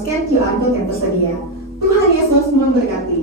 scan QR Code yang tersedia. Tuhan Yesus memberkati.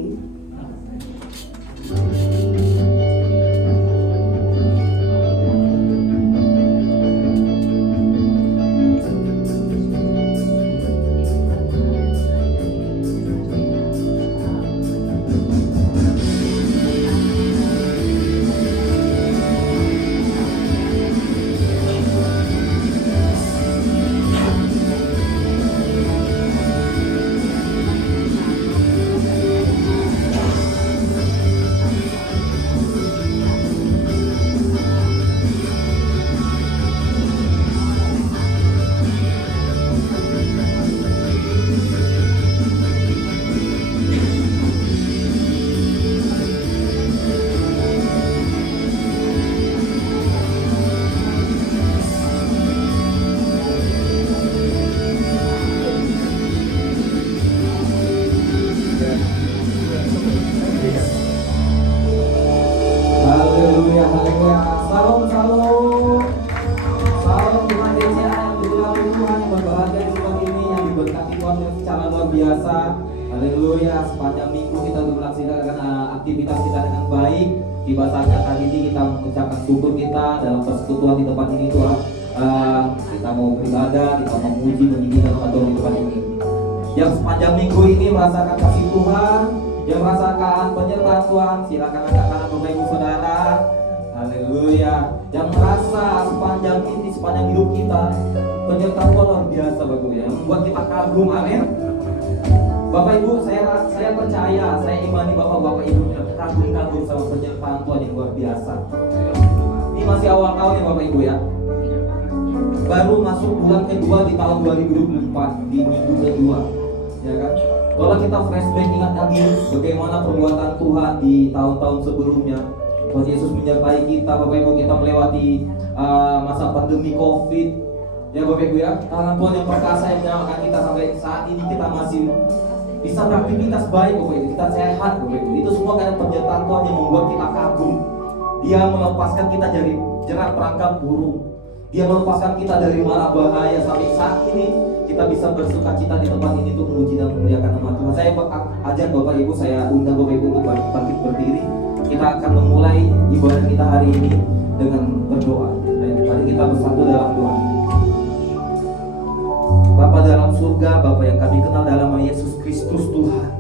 Haleluya, haleluya. Salam, salam. Salam Tuhan Yesus yang diberkati Tuhan, yang berbahagia di tempat ini, yang diberkati Tuhan secara luar biasa. Haleluya. Sepanjang minggu kita sudah melaksanakan aktivitas kita dengan baik. Tiba saatnya kali ini kita mengucapkan syukur kita dalam persekutuan di tempat ini Tuhan. Kita mau beribadah, kita mau memuji, meninggikan nama Tuhan di tempat ini. Yang sepanjang minggu ini merasakan kasih Tuhan, yang merasakan penyertaan Tuhan, silakan angkat tangan Bapak Ibu Saudara. Haleluya. Yang merasa sepanjang ini, sepanjang hidup kita penyertaan Tuhan luar biasa Bapak Ibu, yang membuat kita kagum. Amin. Bapak Ibu, saya percaya, saya imani Bapak Ibu kagum sama penyertaan Tuhan yang luar biasa. Ini masih awal tahun ya Bapak Ibu ya. Baru masuk bulan kedua di tahun 2024, di minggu kedua, ya kan? Kalau kita flashback ingat lagi bagaimana perbuatan Tuhan di tahun-tahun sebelumnya, Tuhan Yesus menyertai kita, Bapak Ibu, kita melewati masa pandemi COVID, ya Bapak Ibu ya. Tangan Tuhan yang perkasa yang menyelamatkan kita sampai saat ini kita masih bisa beraktivitas baik Bapak Ibu, kita sehat Bapak Ibu. Itu semua karena penyertaan Tuhan yang membuat kita kagum. Dia melepaskan kita dari jerat perangkap burung. Dia melepaskan kita dari mara bahaya sampai saat ini kita bisa bersuka cita di tempat ini untuk memuji dan memuliakan nama Tuhan. Saya ajak Bapak Ibu, saya undang Bapak Ibu untuk bangkit berdiri. Kita akan memulai ibadah kita hari ini dengan berdoa. Dan mari kita bersatu dalam doa. Bapa dalam surga, Bapa yang kami kenal dalam nama Yesus Kristus Tuhan.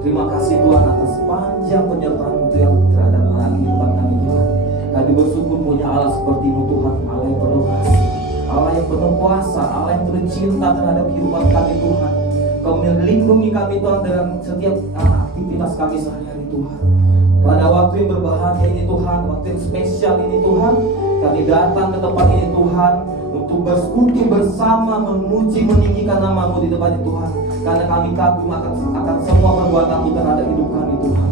Terima kasih Tuhan atas panjang penyertaan-Mu Tuhan terhadap anak kehidupan kami Tuhan. Kami bersyukur punya Allah seperti-Mu Tuhan, Allah yang penuh kasih, Allah yang penuh kuasa, Allah yang tercinta terhadap kehidupan kami Tuhan. Kau melindungi kami Tuhan dalam setiap aktivitas kami sehari-hari Tuhan. Pada waktu yang berbahagia ini Tuhan, waktu yang spesial ini Tuhan, kami datang ke tempat ini Tuhan untuk bersekutu bersama, memuji, meninggikan nama-Mu di tempat ini Tuhan. Karena kami kagum akan semua perbuatan-Mu terhadap hidup kami Tuhan.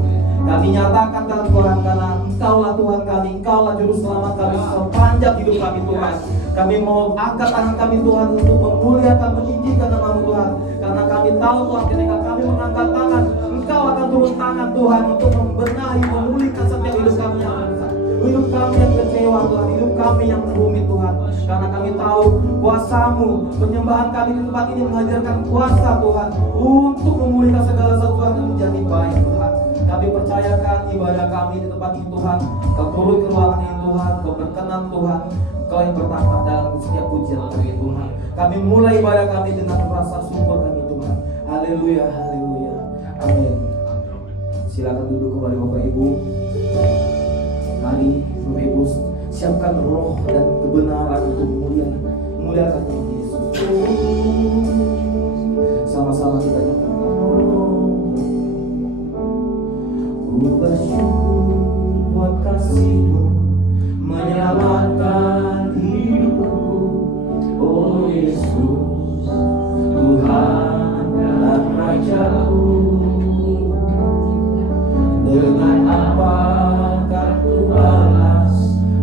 Kami nyatakan Tuhan, karena Engkaulah Tuhan kami, Engkaulah Juru Selamat kami sepanjang hidup kami Tuhan. Kami mau angkat tangan kami Tuhan untuk memuliakan, meninggikan nama-Mu Tuhan. Karena kami tahu Tuhan, ketika kami mengangkat tangan, Engkau akan turun tangan Tuhan untuk membenahi, memulihkan setiap hidup kami yang rusak, hidup kami yang kecewa Tuhan, hidup kami yang rumit Tuhan. Karena kami tahu kuasa-Mu, penyembahan kami di tempat ini menghadirkan kuasa Tuhan untuk memulihkan segala sesuatu yang menjadi baik Tuhan. Kami percayakan ibadah kami di tempat ini Tuhan. Kau turun ke ruangan ini Tuhan, Kau berkenan Tuhan, Kau yang bertata dalam setiap pujian kami Tuhan. Kami mulai ibadah kami dengan rasa syukur kami Tuhan. Haleluya, haleluya, amin. Silakan duduk kembali Bapak Ibu. Mari Bapak Ibu siapkan roh dan kebenaran untuk memuliakan Yesus. Sama-sama kita nyanyikan. Ku bersyukur buat kasih-Mu menyelamatkan hidupku, oh Yesus, Tuhan dan Raja-Ku. Dengan apa akan ku balas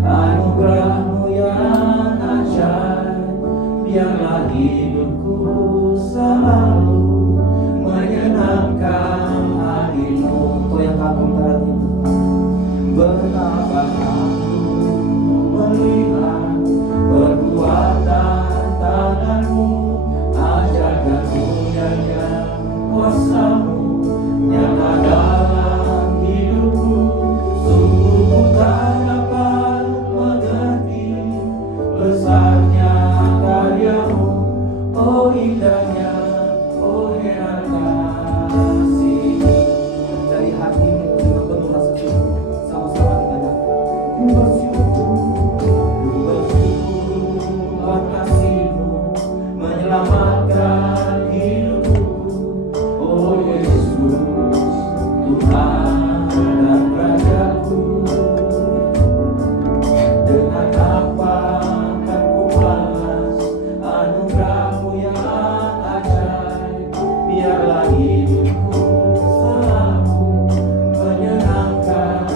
anugerah-Mu yang ajaib? Biarlah hidupku biarlah hidupku selalu menyenangkan.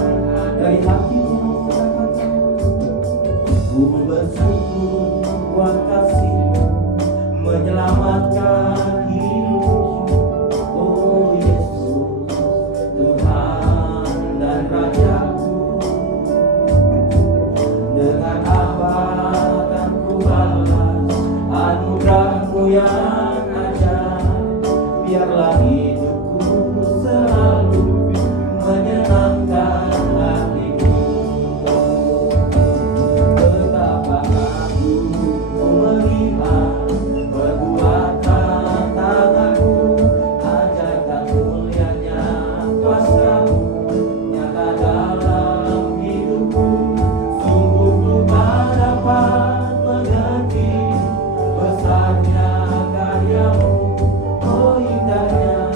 Dari hatimu katakan, ku bersyukur buat kasih-Mu menyelamatkan hidupku. Oh Yesus, Tuhan dan Rajaku, dengan apa akan ku balas anugerah-Mu yang ajaib. Biarlah hidupku selalu menyenangkan hatiku. Betapa aku melihat perbuatan tangan-Mu, ajarkan mulianya kuasa-Mu nyata dalam hidupku. Sungguh ku tak dapat mengerti besarnya karya-Mu, oh indahnya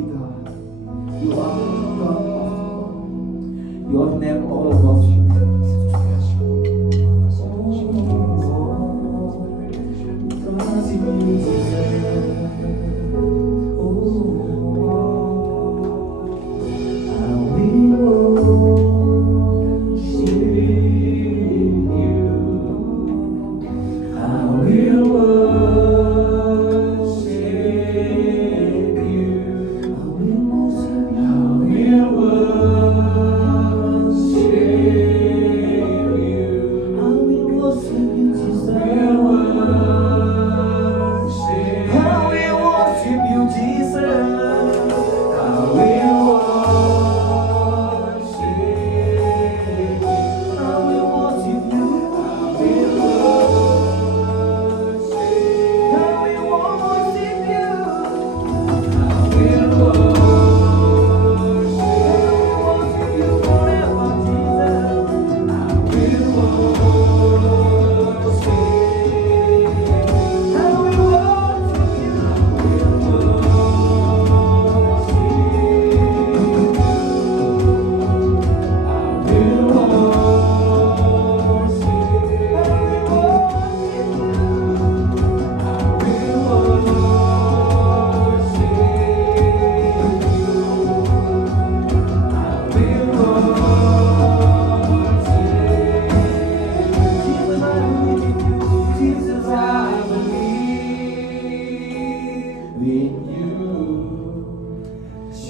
Almighty God. You are God of God. Your name all above your name.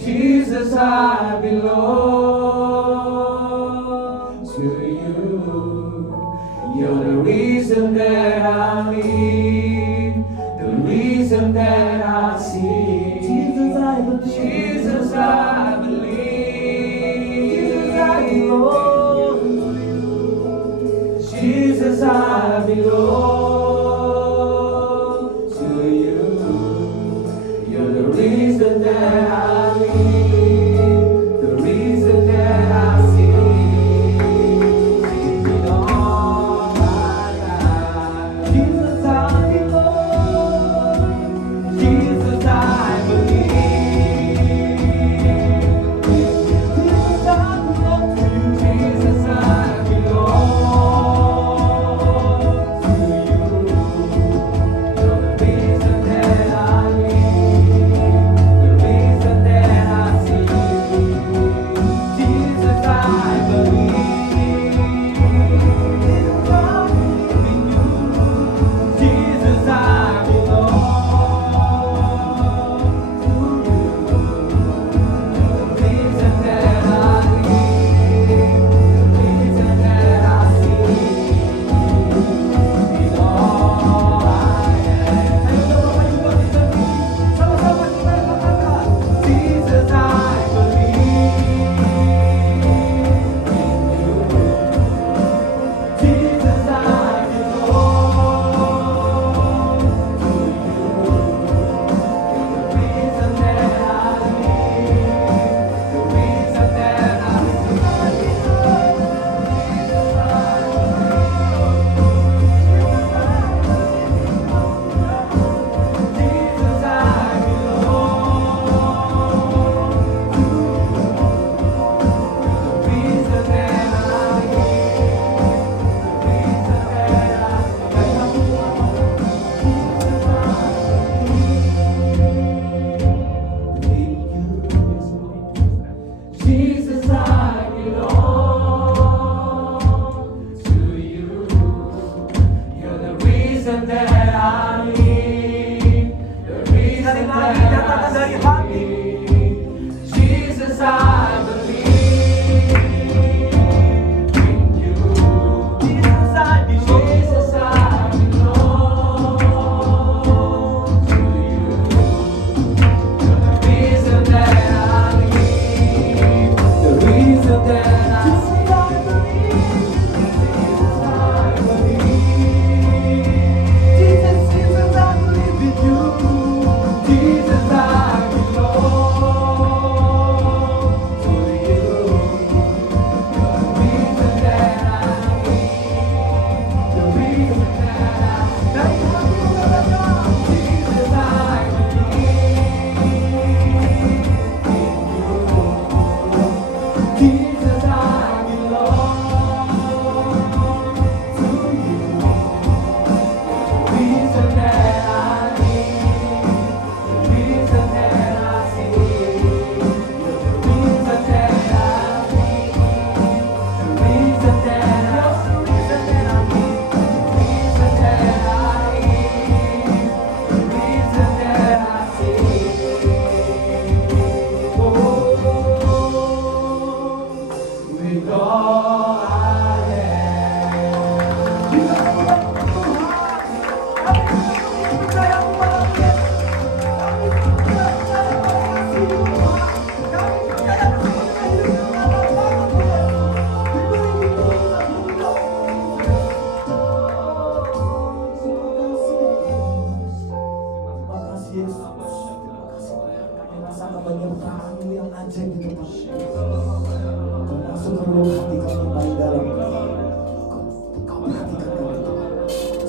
Jesus, I belong to you. You're the reason that I live, the reason that I see. Jesus, I believe. Jesus, I believe. Jesus, I belong to you. Jesus, I belong to you. You're the reason that I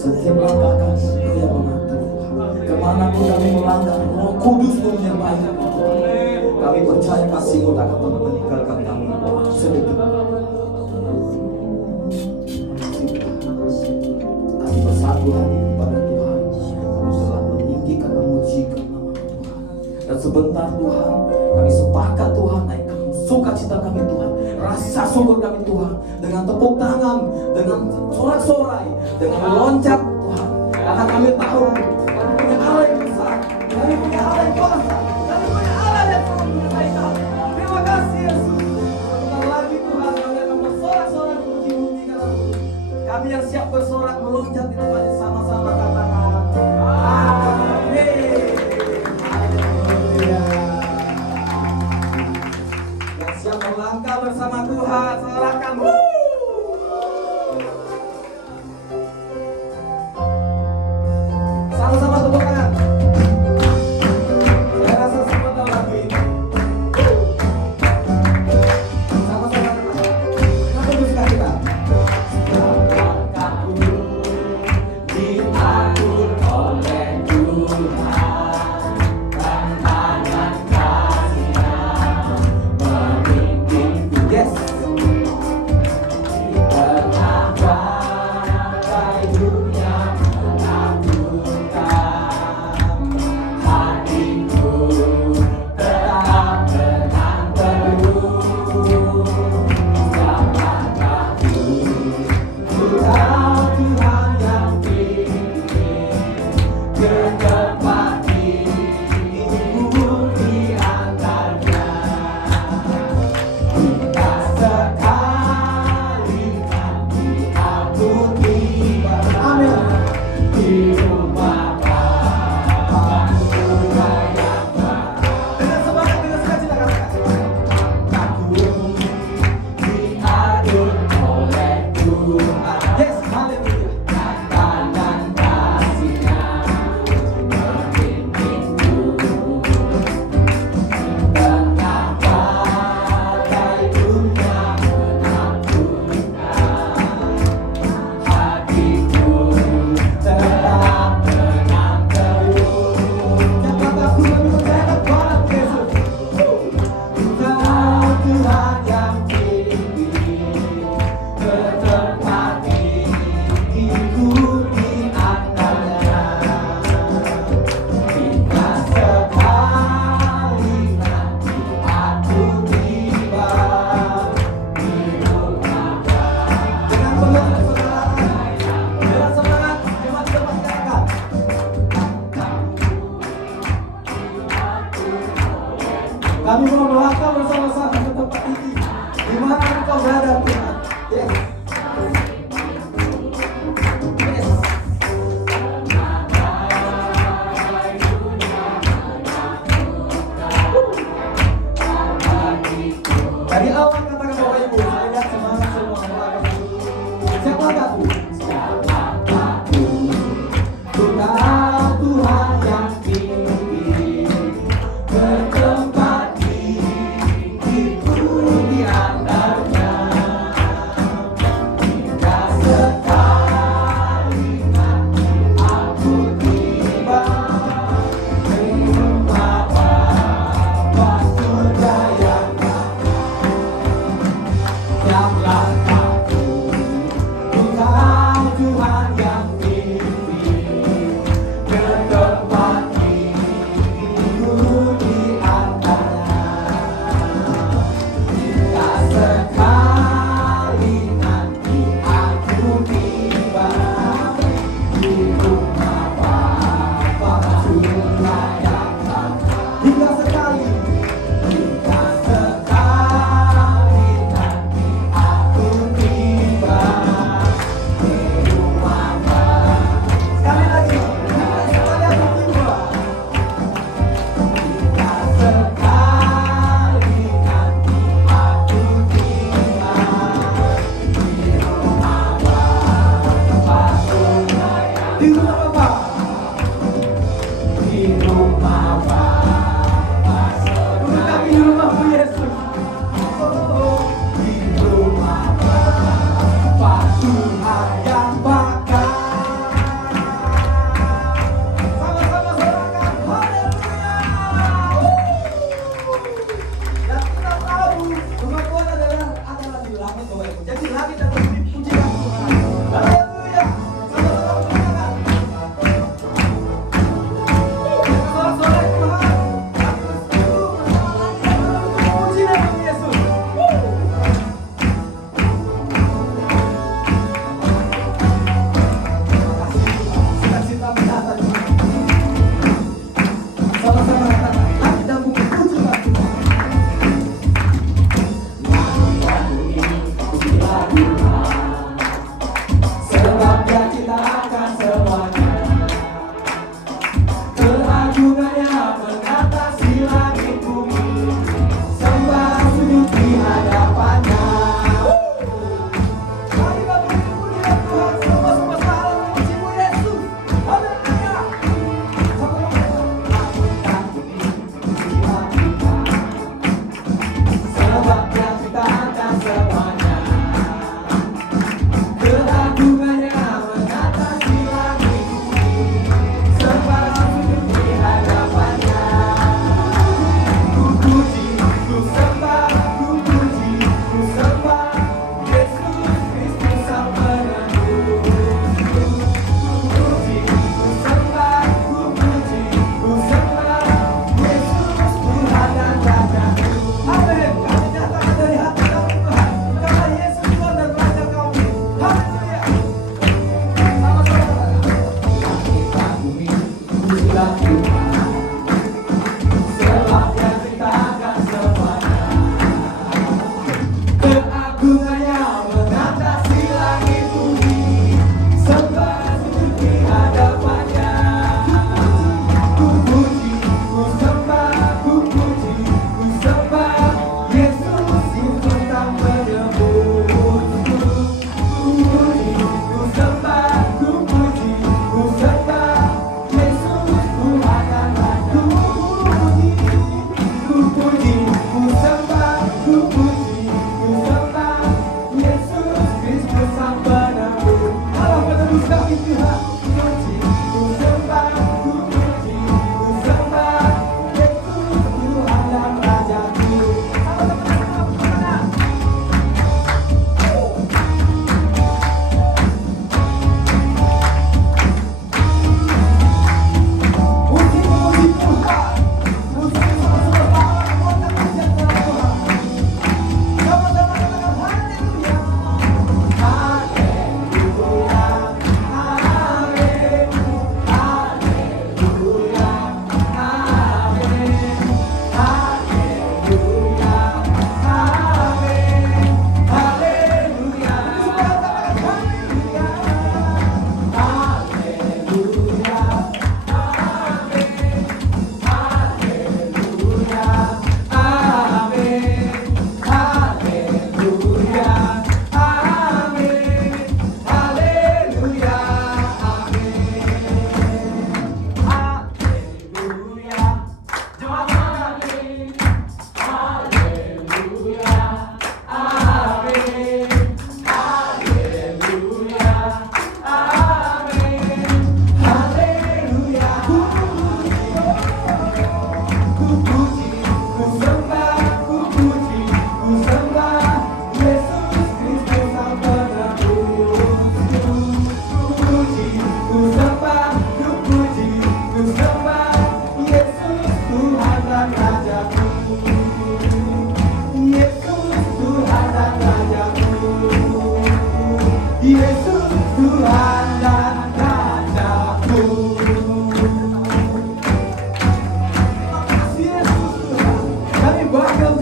Setiap langkah kami Kau yang mengatur. Kemanapun kami melangkah, Roh Kudus menyertai kami. Kami percaya kasih-Mu tak akan pernah meninggalkan kami sedetik. Kami bersatu hati kepada Tuhan. Kami telah meninggikan memujikan nama Tuhan. Dan sebentar Tuhan, kami sepakat Tuhan naikkan sukacita kami Tuhan, rasa syukur kami Tuhan, dengan tepuk tangan, dengan sorak-sorai, dengan loncat Tuhan. Karena kami tahu kami punya Allah yang besar, kami punya Allah yang kuasa, kami punya Allah yang selalu menyertai kami. Terima kasih Yesus. Sebentar lagi Tuhan kami akan bersorak-sorai memuji-muji kami. Kami yang siap bersorak meloncat di tempat yang sama-sama katakan amin. Haleluya. Yang siap melangkah bersama Tuhan, sorakan. Sama-sama tepuk tangan. Saya rasa semua tahu lagu ini. Sama-sama katakan. Kenapa musik kita? Langkahku diatur oleh Tuhan, dan tangan kasih-Nya memimpinku. Yes. Di tengah badai dunia kami mau melangkah bersama-sama ke tempat ini. Di mana engkau berada Tuhan? Yes. Yes. Dari awal katakan Bapak Ibu, saya lihat semangat semua melangkah. Siapa aku? Tuhan, Tuhan yang tinggi, bertempat di antaranya.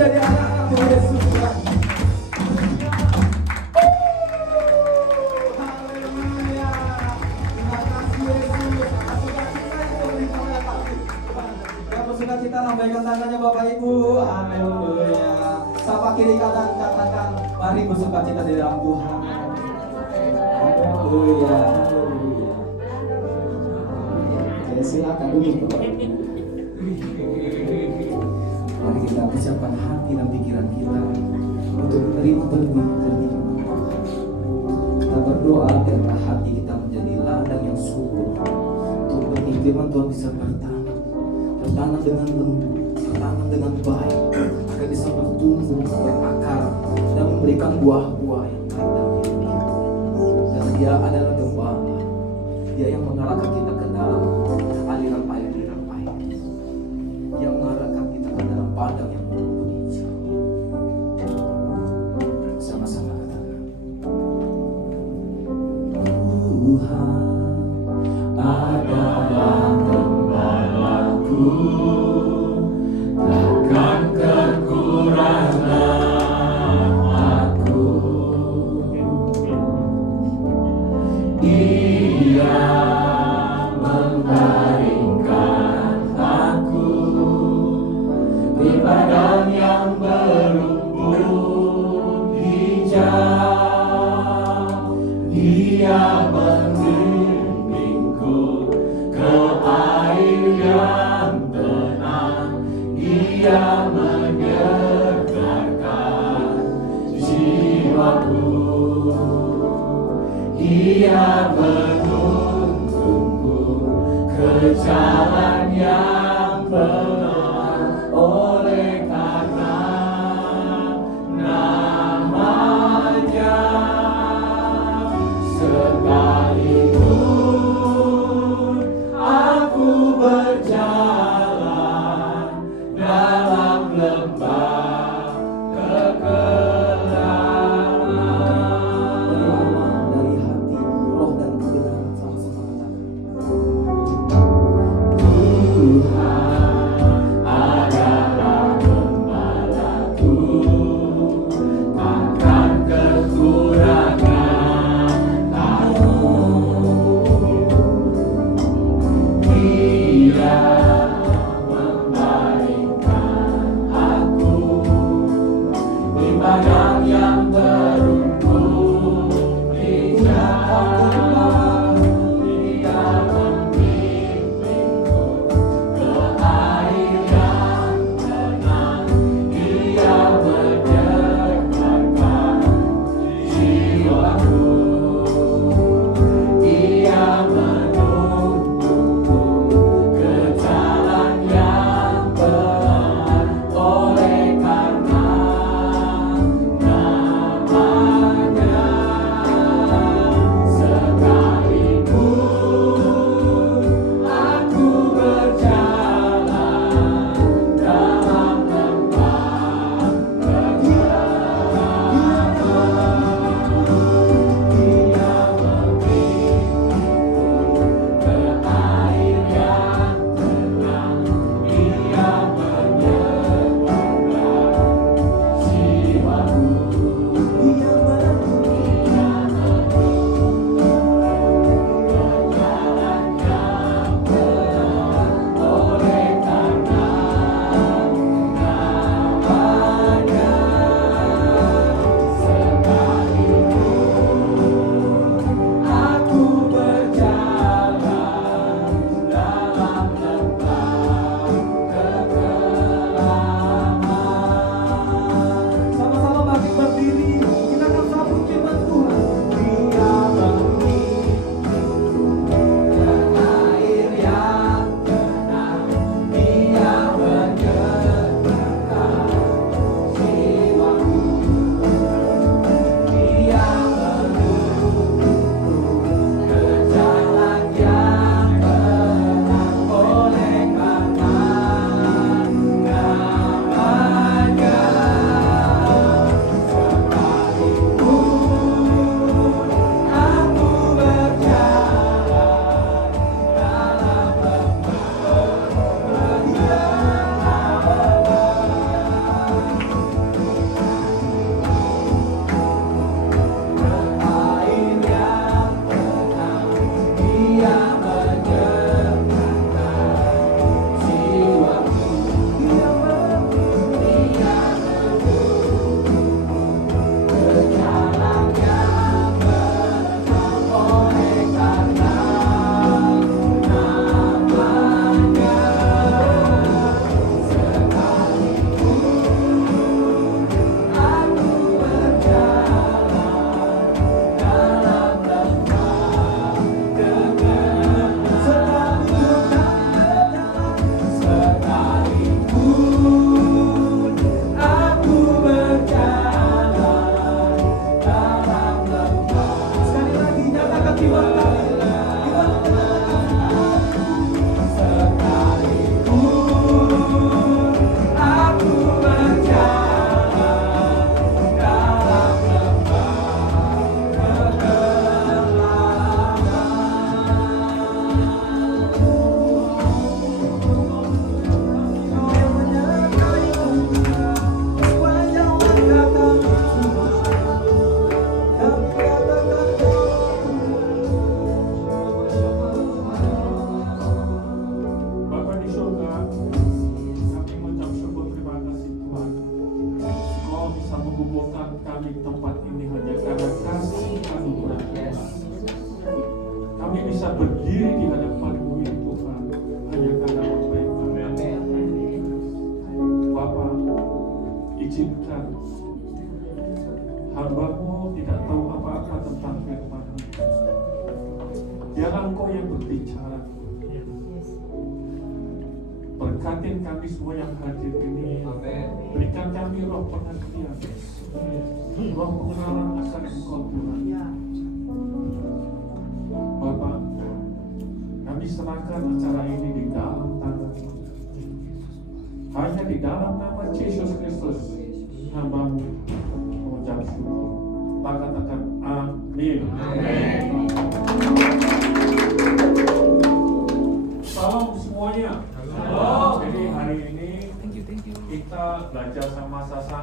menjadi anak-anak Yesus Tuhan. Haleluya. Terima kasih Yesus. Atas sukacita yang telah diberikan hati Tuhan. Yang bersukacita lambaikan tangannya Bapak Ibu. Haleluya. Sapa kiri kanan katakan, mari bersukacita di dalam Tuhan. Haleluya. Haleluya. Oke, silakan duduk Bapak Ibu. Mari kita persiapkan hati dan pikiran kita untuk menerima berlebih. Kita berdoa biarlah hati kita menjadi ladang yang subur untuk benih firman Tuhan bisa bertanam dengan lembut, bertanam dengan baik, agar bisa bertumbuh, berakar dan memberikan buah-buah yang baik dalam hidup kita. Dan Dia adalah gembala, Dia yang mengarahkan kita ke dalam aliran air, yang mengarahkan kita ke dalam padang yang berbunyi hijau. Sama-sama katakan, Tuhan adalah gembalaku, takkan kekurangan aku. Dia membaringkan aku di padang yang berumput hijau. Dia membimbingku ke air yang tenang. Dia menyegarkan jiwaku. Dia menuntunku ke jalan yang benar. Oleh karena namanya, sekalipun aku berjalan dalam lembah kegelapan. Dari hati, roh dan kebenaran sama-sama katakan, Tuhan mengumpulkan kami di tempat ini hanya karena kasih anugerah Tuhan. Kami bisa berdiri di hadapan-Mu ya Tuhan hanya karena kebaikan. Bapa, izinkan hamba-Mu tidak tahu apa-apa tentang firman-Mu. Biarlah Engkau yang berbicara. Berkatin kami semua yang hadir ini. Berikan kami roh pengertian, roh pengenalan akan Engkau Tuhan. Bapak, kami serahkan acara ini di dalam tangan-Mu. Hanya di dalam nama Yesus Kristus, hamba-Mu mengucap syukur. Katakan amin. Salam semuanya. Jadi hari ini kita belajar sama-sama